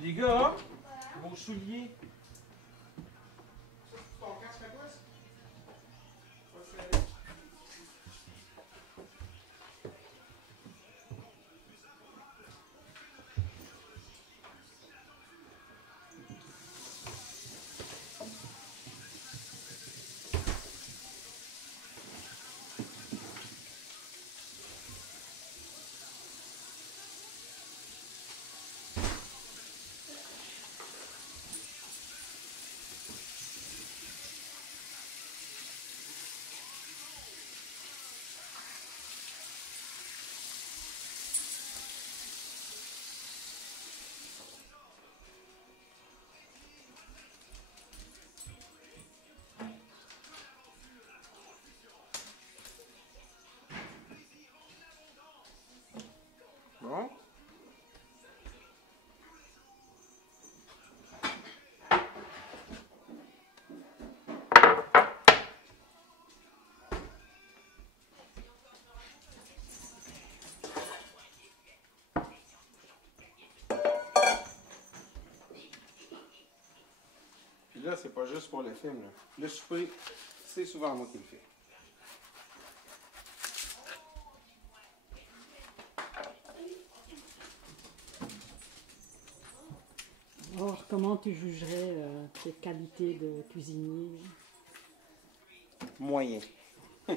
Les gars, vos souliers. Ton casque à toi, ça? Bon. Puis là, c'est pas juste pour le film. Là. Le souper, c'est souvent moi qui le fais. Alors, comment tu jugerais tes qualités de cuisinier? Moyen. Quand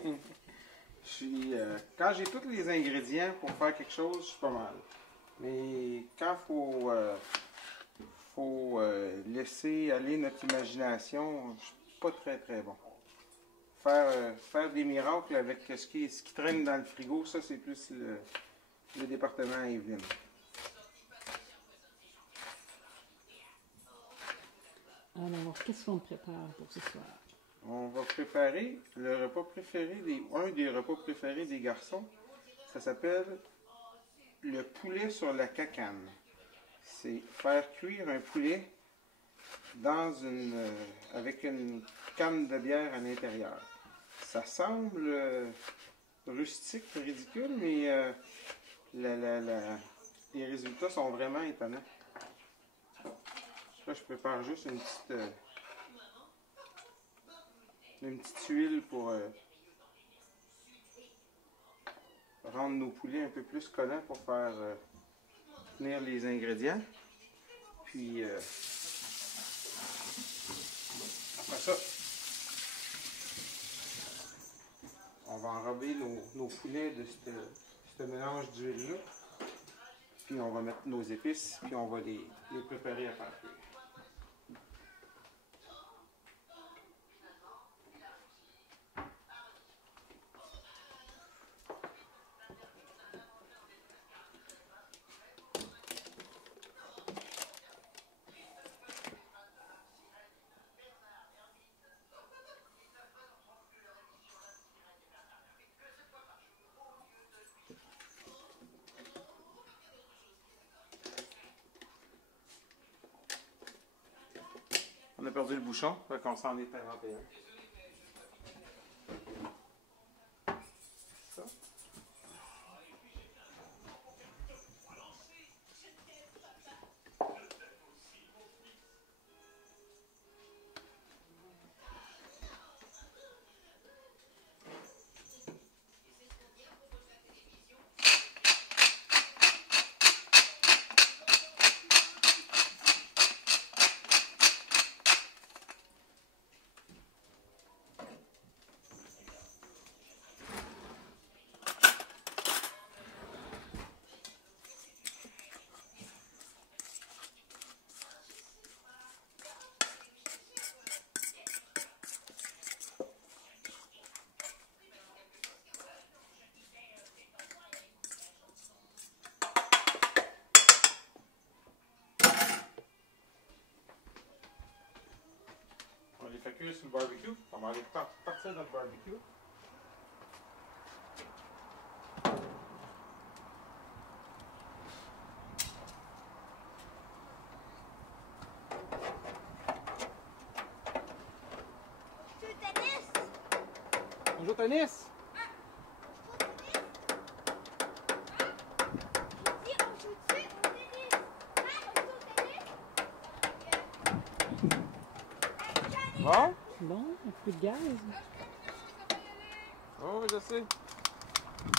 j'ai tous les ingrédients pour faire quelque chose, je suis pas mal. Mais quand faut laisser aller notre imagination, je suis pas très très bon. Faire des miracles avec ce qui traîne dans le frigo, ça c'est plus le département à Evelyne. Alors, qu'est-ce qu'on prépare pour ce soir? On va préparer le repas préféré un des repas préférés des garçons. Ça s'appelle le poulet sur la cacane. C'est faire cuire un poulet avec une canne de bière à l'intérieur. Ça semble rustique, ridicule, mais les résultats sont vraiment étonnants. Là, je prépare juste une petite huile pour rendre nos poulets un peu plus collants pour faire tenir les ingrédients. Puis après ça, on va enrober nos poulets de ce mélange d'huile-là. Puis on va mettre nos épices, puis on va les préparer à faire cuire. On a perdu le bouchon, fait qu'on s'en est inventé un. Ça. On les fait cuire sur le barbecue. On va aller partir notre barbecue. Bonjour Tanis! Bon? Bon, plus de gaz. Oh, je sais.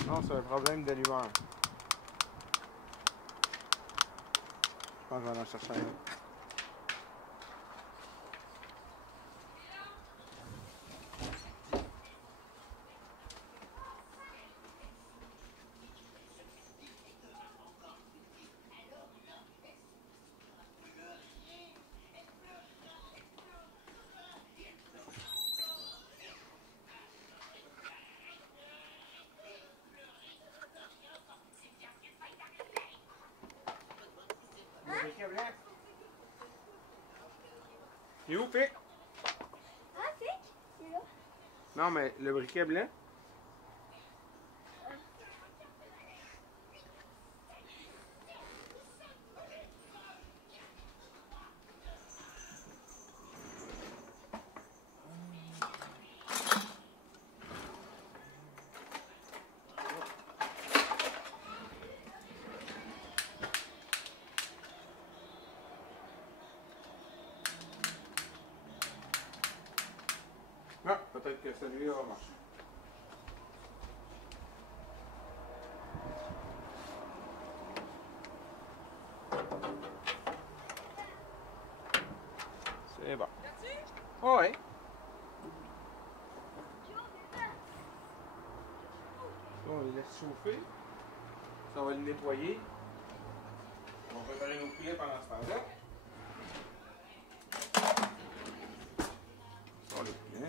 Non, c'est un problème d'allumeur. Je pense que je vais en chercher un autre. Le briquet blanc. Il est où, Pic? Ah, Pic? Il est là. Non, mais le briquet blanc. Ah, peut-être que celui-là va marcher. C'est bon. Oh, ouais. On le laisse chauffer. Ça va le nettoyer. On va préparer nos poulets pendant ce temps-là. Ça, les poulets.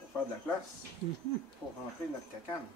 Pour faire de la place. Pour rentrer notre cacane.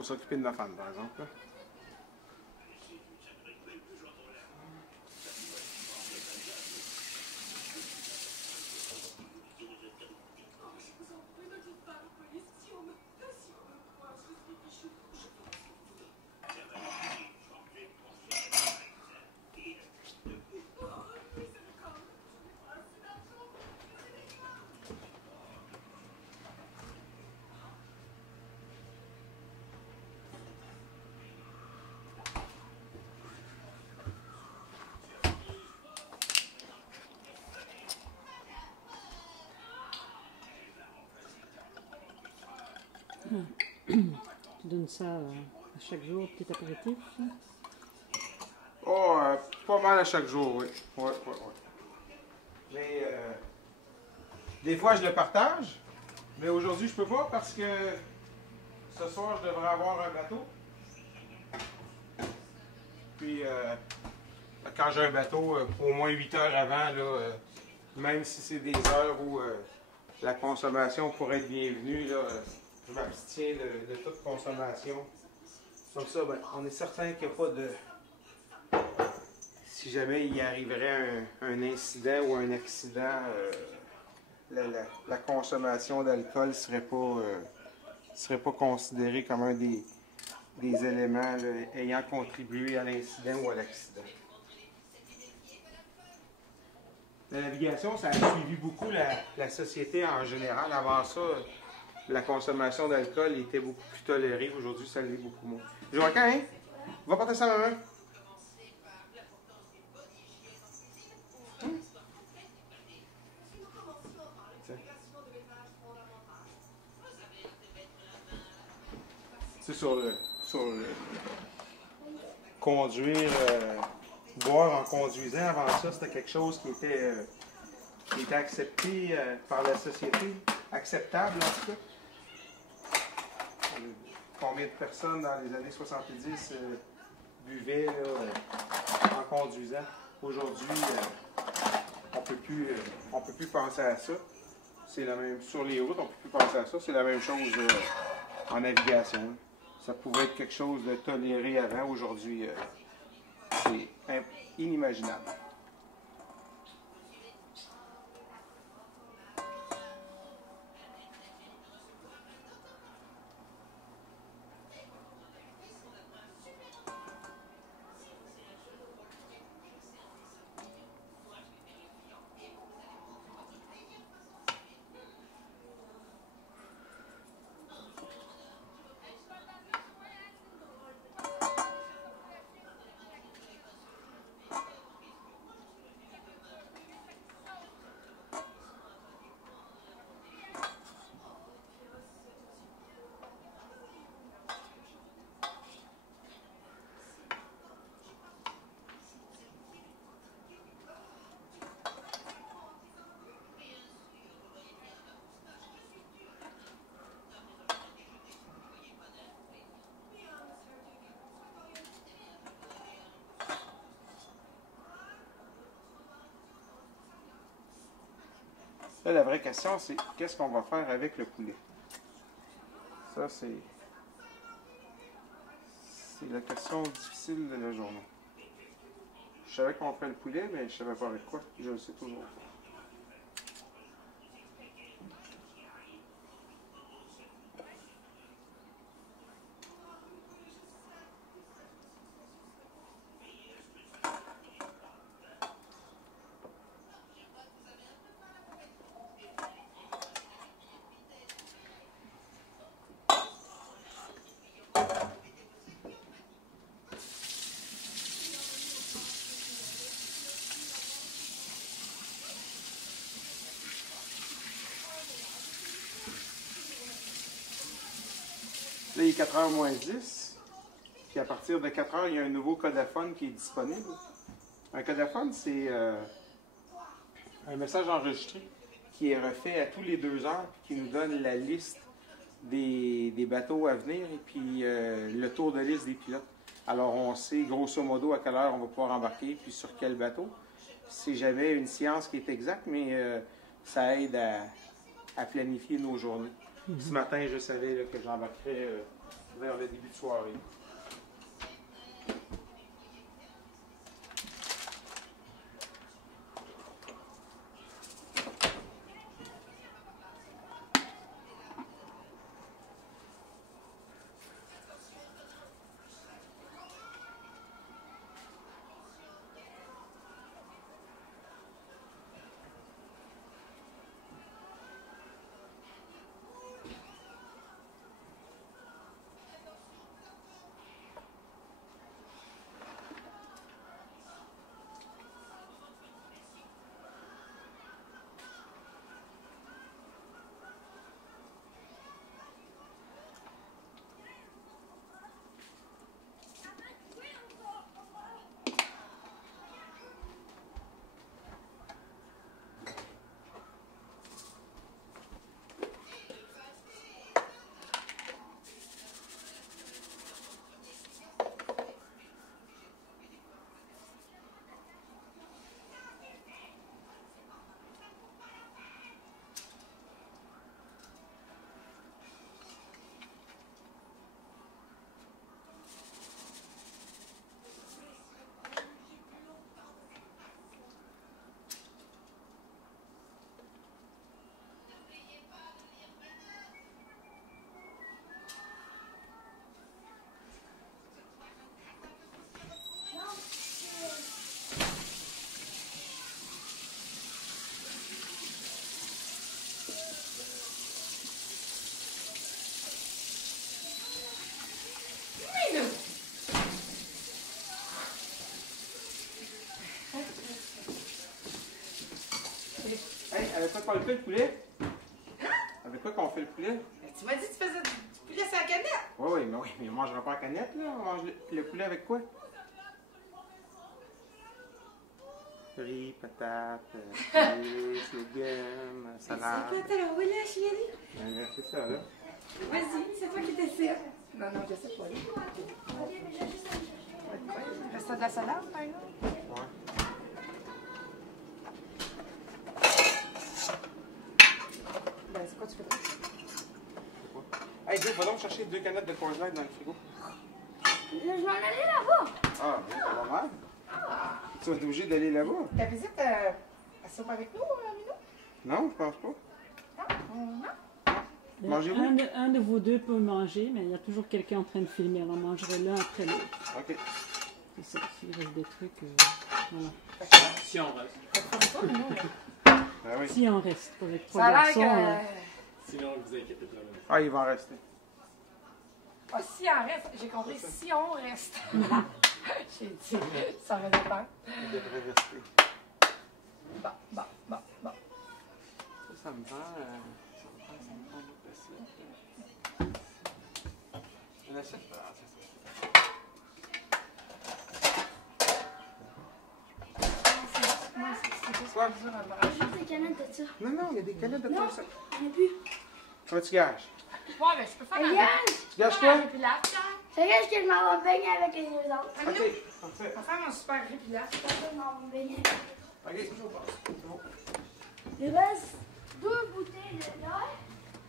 faut s'occuper de ma femme, par exemple. Là. Tu donnes ça à chaque jour, petit apéritif? Oh, pas mal à chaque jour, oui. Ouais. Mais des fois, je le partage. Mais aujourd'hui, je peux pas parce que ce soir, je devrais avoir un bateau. Puis, quand j'ai un bateau, au moins 8 heures avant, là, même si c'est des heures où la consommation pourrait être bienvenue, là, je m'abstiens de toute consommation. Comme ça, ben, on est certain qu'il n'y a pas de... Si jamais il y arriverait un incident ou un accident, la consommation d'alcool ne serait pas considérée comme un des éléments là, ayant contribué à l'incident ou à l'accident. La navigation, ça a suivi beaucoup la société en général. Avant ça, la consommation d'alcool était beaucoup plus tolérée. Aujourd'hui, ça l'est beaucoup moins. Joaquin, hein? Va porter ça à maman. C'est sur le conduire, boire en conduisant. Avant ça, c'était quelque chose qui était accepté par la société, acceptable en tout cas. Combien de personnes dans les années 70 buvaient là, en conduisant? Aujourd'hui, on peut plus penser à ça. C'est la même sur les routes, on ne peut plus penser à ça. C'est la même chose en navigation. Ça pouvait être quelque chose de toléré avant. Aujourd'hui, c'est inimaginable. Là, la vraie question, c'est qu'est-ce qu'on va faire avec le poulet? Ça, c'est la question difficile de la journée. Je savais qu'on ferait le poulet, mais je ne savais pas avec quoi. Je le sais toujours pas. Là, il est 4h moins 10. Puis à partir de 4h, il y a un nouveau codaphone qui est disponible. Un codaphone, c'est un message enregistré qui est refait à tous les 2 heures, puis qui nous donne la liste des bateaux à venir et puis le tour de liste des pilotes. Alors on sait grosso modo à quelle heure on va pouvoir embarquer, puis sur quel bateau. C'est jamais une science qui est exacte, mais ça aide à planifier nos journées. Ce matin, je savais là, que j'embarquerais vers le début de soirée. Avec quoi qu'on fait le poulet? Avec quoi qu'on fait le poulet? Tu m'as dit que tu faisais du poulet sur la canette. Oui, mais on ne mangera pas en canette, là. On mange le poulet avec quoi? Riz, patates, légumes, salade. Alors, oui, là, chérie. C'est ça, là. Vas-y, c'est toi qui décides. Non, je sais pas. Reste de la salade, par exemple? Ouais. Ben, c'est quoi tu fais là? Hey, Dieu, va donc chercher 2 canettes de Coors Light dans le frigo. Je m'en allais là-bas. Ah, bien, ça va mal. Tu vas être obligé d'aller là-bas. Ta visite, elle soupe avec nous, Minou? Non, je pense pas. Non? Mangez-vous? Un de vous deux peut manger, mais il y a toujours quelqu'un en train de filmer. Alors, mangerez l'un après l'autre. OK. C'est ça. S'il reste des trucs, voilà. Si on reste. Ben oui. Si on reste pour les Ça trois a l'air garçons, que... Sinon, vous inquiétez pas. Ah, il va en rester. Ah, si on reste, j'ai compris, si on reste. J'ai dit, ça aurait dépend. Il devrait rester. Bon. Ça me prend une autre assiette. Une assiette? Ah, c'est ça. Quoi? Juste des canettes de ça. Non, il y a des canettes de Non. quoi ça? Il n'y en a plus. Comment tu gages? Ouais, mais je peux faire Regarde! Tu gages quoi? répilage. Regarde que je m'en vais baigner avec les deux autres. OK, parfait. Je vais faire mon super répilage. Je m'en vais baigner. OK, c'est bon. Il reste 2 bouteilles de bière.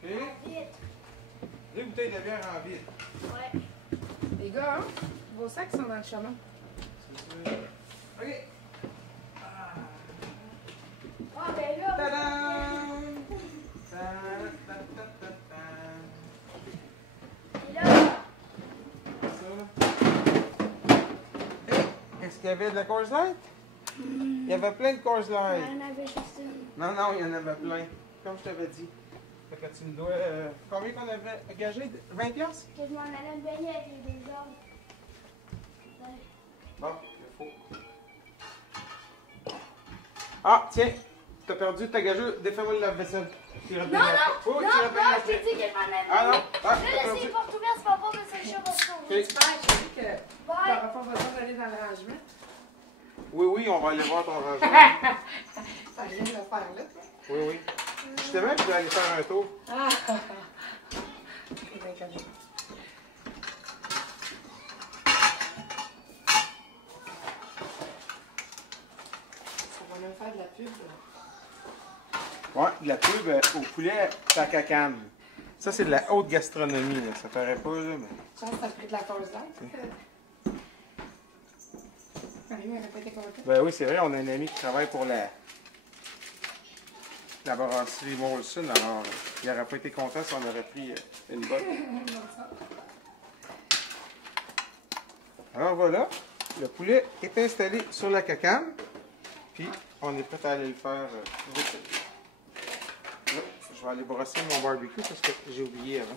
OK. Vite. 2 bouteilles de bière en vide. Ouais. Les gars, hein, vos sacs sont dans le chemin. OK. Ah, ben là. Tadam! Et là, Est-ce qu'il y avait de la Coors Light? Il y avait plein de Coors il Light. y en avait juste une. Non, il y en avait plein. Comme je t'avais dit. Fait que tu me dois... combien qu'on avait gagé? 20$? Que je m'en allais me baigner avec les deux autres. Bon, il faut. Ah, tiens! T'as perdu ta gageuse. Défais-moi le lave-vaisselle. Tu iras te Non, baigner après. non, Oh, non, tu iras te baigner non, je après. t'ai dit que je m'en allais. Ah non! Ah, Là, t'as laissez perdu. les portes ouvertes, c'est pas bon, mais c'est chaud parce qu'on OK. Super, j'ai dit que Bye. t'auras pas besoin d'aller dans le rangement. Oui, on va aller voir ton rangement. T'as rien de le faire là, toi? Oui. Justement, je vais aller faire un tour. Ah! C'est bien connu. Ça va même faire de la pub. Ouais, de la pub au poulet Tacacane. Ça, c'est de la haute gastronomie, là. Ça paraît pas, là, mais... Je pense que ça a pris de la cause là. Marie, elle n'a pas été contente. Ben oui, c'est vrai, on a un ami qui travaille pour la brasserie Molson, alors il n'aurait pas été content si on aurait pris une botte. Alors voilà, le poulet est installé sur la cacane, puis on est prêt à aller le faire rôtir. Là, je vais aller brosser mon barbecue parce que j'ai oublié avant.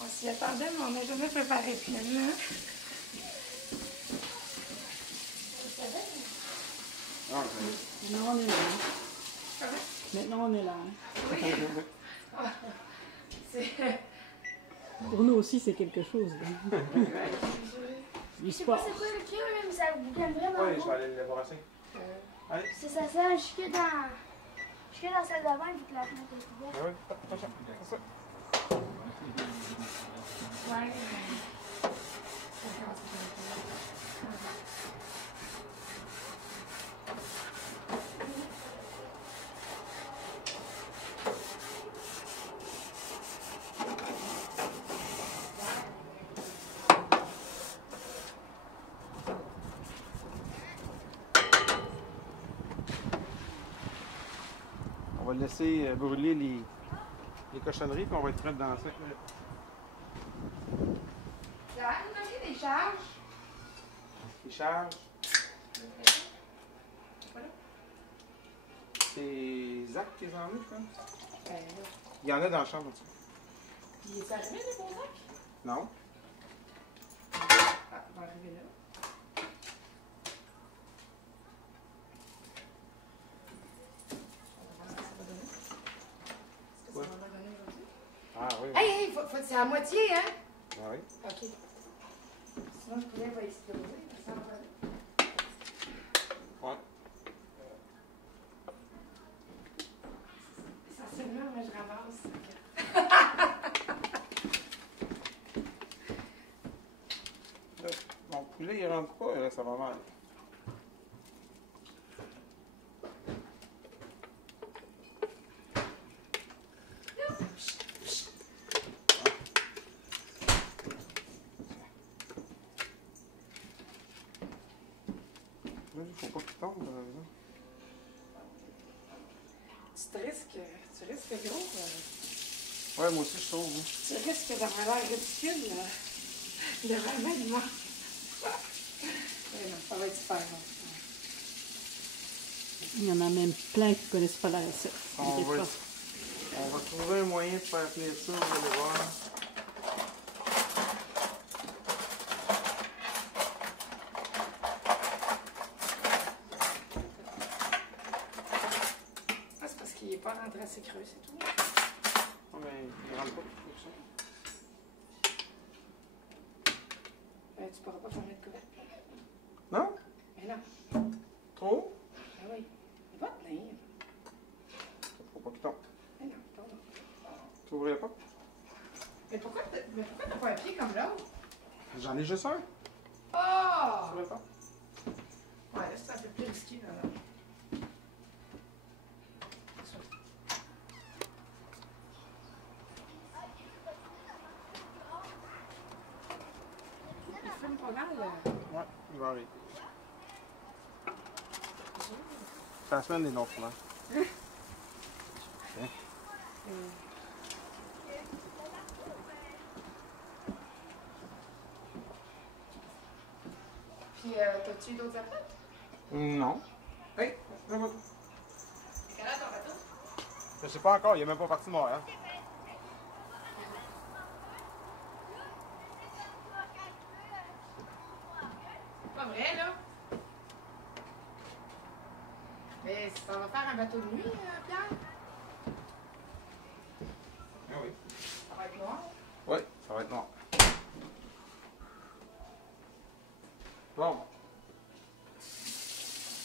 On s'y attendait, mais on n'a jamais préparé pleinement. Ah, Maintenant, on est là. Maintenant, on est là. Pour nous aussi, c'est quelque chose. Je sais pas c'est quoi le cul, mais ça boucane vraiment oui, je bon. vais aller le brosser. Allez. C'est ça, jusque dans la salle de bain, vu que la fenêtre est ouverte. Ah oui, attention, c'est ça. Ouais. On va laisser brûler les cochonneries, puis on va être prêt dans 5 minutes. Ça va nous donner des charges? Les charges. C'est Zach qui les a emmenés, je pense. Il y en a dans la chambre, ça. Il est arrivé, le beau sac? Non? Ah, il va arriver là. Ouais. Ça va donner aujourd'hui? Ah oui. Hey, hey, c'est à moitié, hein? Ah oui. OK. Sinon, le poulet va exploser. Ça va aller. Ouais. Essentiellement, moi, je ramasse. Là, mon poulet, il rentre pas, là, ça va mal. Il faut pas qu'il tombe, par exemple. Tu risques gros. Ouais, moi aussi, je trouve. Hein. Tu risques d'avoir l'air ridicule devant l'aliment. Mais non, ça va être super bon. Il y en a même plein qui ne connaissent pas la recette. On T'inquiète va, pas. on va trouver un moyen de faire tenir ça, vous allez voir. Ah, c'est parce qu'il n'est pas rentré assez creux, c'est tout. Non, mais il rentre pas pour ça. Tu ne pourras pas fermer le couvercle. Non? Mais non. Trop? Ah oui. Il va tenir. Faut pas qu'il tombe. Mais non, tombe. Tu ouvrais pas? Mais pourquoi t'as pas un pied comme l'autre? J'en ai juste un. Oh! Tu ouvrais pas? Ouais, là, c'est un peu plus risqué, là. Il fume pas mal, là. Ouais, il va arriver. C'est la semaine des non-fumeurs. Puis, t'as-tu eu d'autres appels? Non. Hey, là, va. C'est quelle heure ton bateau? Je sais pas encore, il est même pas parti de Montréal. C'est pas vrai, là? Mais ça va faire un bateau de nuit, Pierre? Ah oui. Ça va être noir. Oui, ça va être noir. Bon.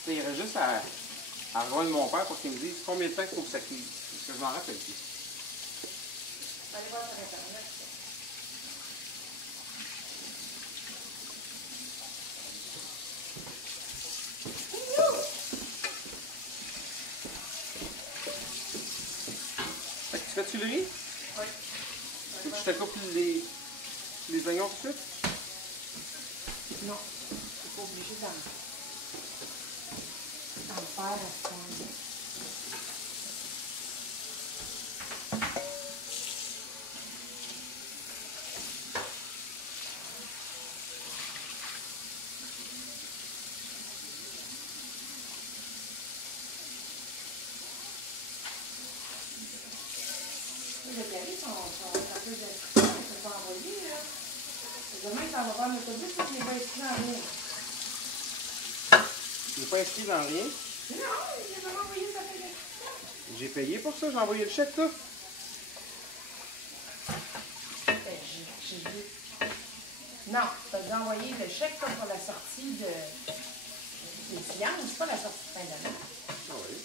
Il reste juste à rejoindre mon père pour qu'il me dise combien de temps il faut que ça cuise. Parce que je m'en rappelle plus. On va aller voir sur Internet. Fais-tu le riz? Oui. Tu veux que je te coupe les oignons tout de suite? Non, c'est pas obligé d'en faire à ce temps-là. Les galeries sont un peu d'instructions, ils ne sont pas envoyés, là. Demain, ça va faire l'autobus, parce qu'il n'est pas inscrit dans rien. Il n'est pas inscrit dans rien. Non, il a vraiment envoyé sa feuille d'instruction. J'ai payé pour ça, j'ai envoyé le chèque, là. Ben, j'ai vu. Non, tu as dû envoyer le chèque toi, pour la sortie des clients, c'est pas la sortie de fin d'année. Ah oui.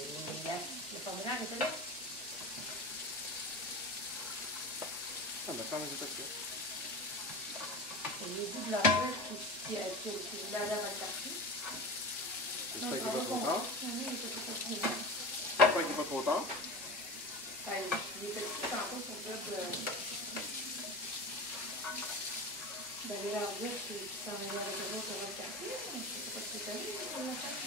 Et le formulaire était là. Ça me semble que c'est pas ça. Et j'ai dit de leur dire qu'il allait à votre partie. J'espère qu'il n'est pas trop tard. Oui, il était tout à fait. J'espère qu'il n'est pas trop tard. Ben, je lui ai fait tout tantôt pour dire d'aller leur dire qu'ils s'en allaient avec eux autres à votre quartier. Je ne sais pas si c'est allé pour le faire.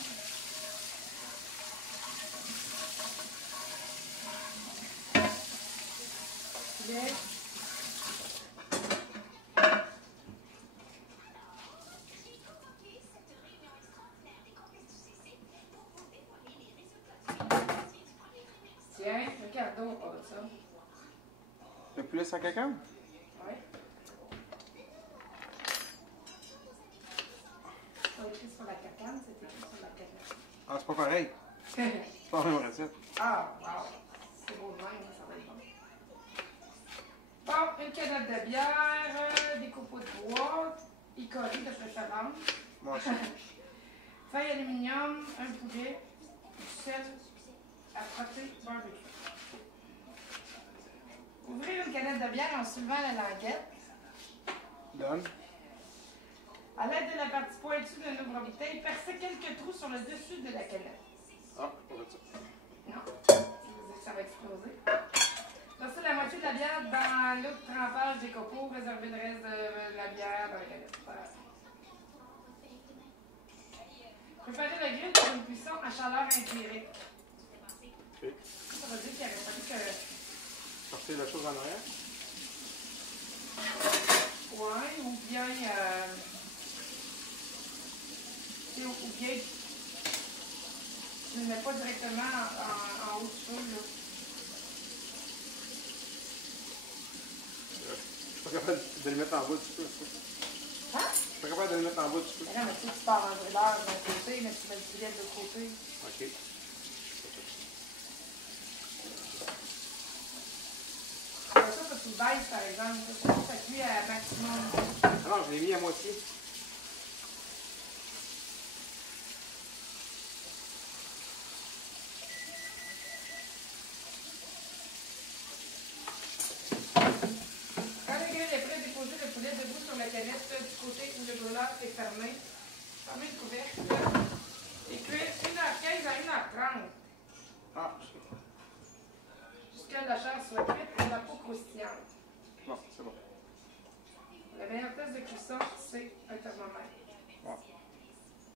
Yes. Tiens, regarde donc, ça. Le poulet sans cacane? Oui. C'est pas écrit sur la cacane, c'est écrit sur la cacane. Ah, c'est pas pareil. C'est pas la même recette. Ah, wow. C'est beau de même, ça va être bon. Bon, une canette de bière, des copeaux de bois, Icori de préférence, Moi aussi. feuille aluminium, un poulet, du sel à frotter, barbecue. Ouvrir une canette de bière en soulevant la languette. Donne. À l'aide de la partie pointue de l'ouvre-bouteille, percez quelques trous sur le dessus de la canette. Ah, pas de ça. Non, ça va exploser. Versez la moitié de la bière dans l'eau de trempage des copeaux, réservez le reste de la bière dans la canette. Préparez le grill pour une cuisson à chaleur indirect. Ok. Ça veut dire qu'il aurait fallu que... Sortez la chose en arrière. Ouais, ou bien... ou bien... Tu ne le mets pas directement en haut du feu, là. Je suis pas capable de le mettre en bas du feu. Hein? Je suis pas capable de le mettre en bas du feu. Mais non, mais tu sais, tu pars en grilleur d'un côté, mais tu mets le filet de l'autre côté. Ok. Après ça, tu le baisses, par exemple. Ça cuit à maximum. Ah non, je l'ai mis à moitié. Quand le grill est prêt, déposez le poulet debout sur la canette du côté où le brûleur est fermé. Fermez le couvercle. Et cuire 1h15 à 1h30. Ah, Jusqu'à ce que la chair soit cuite et la peau croustillante. non, c'est bon. La meilleure test de cuisson, c'est un thermomètre.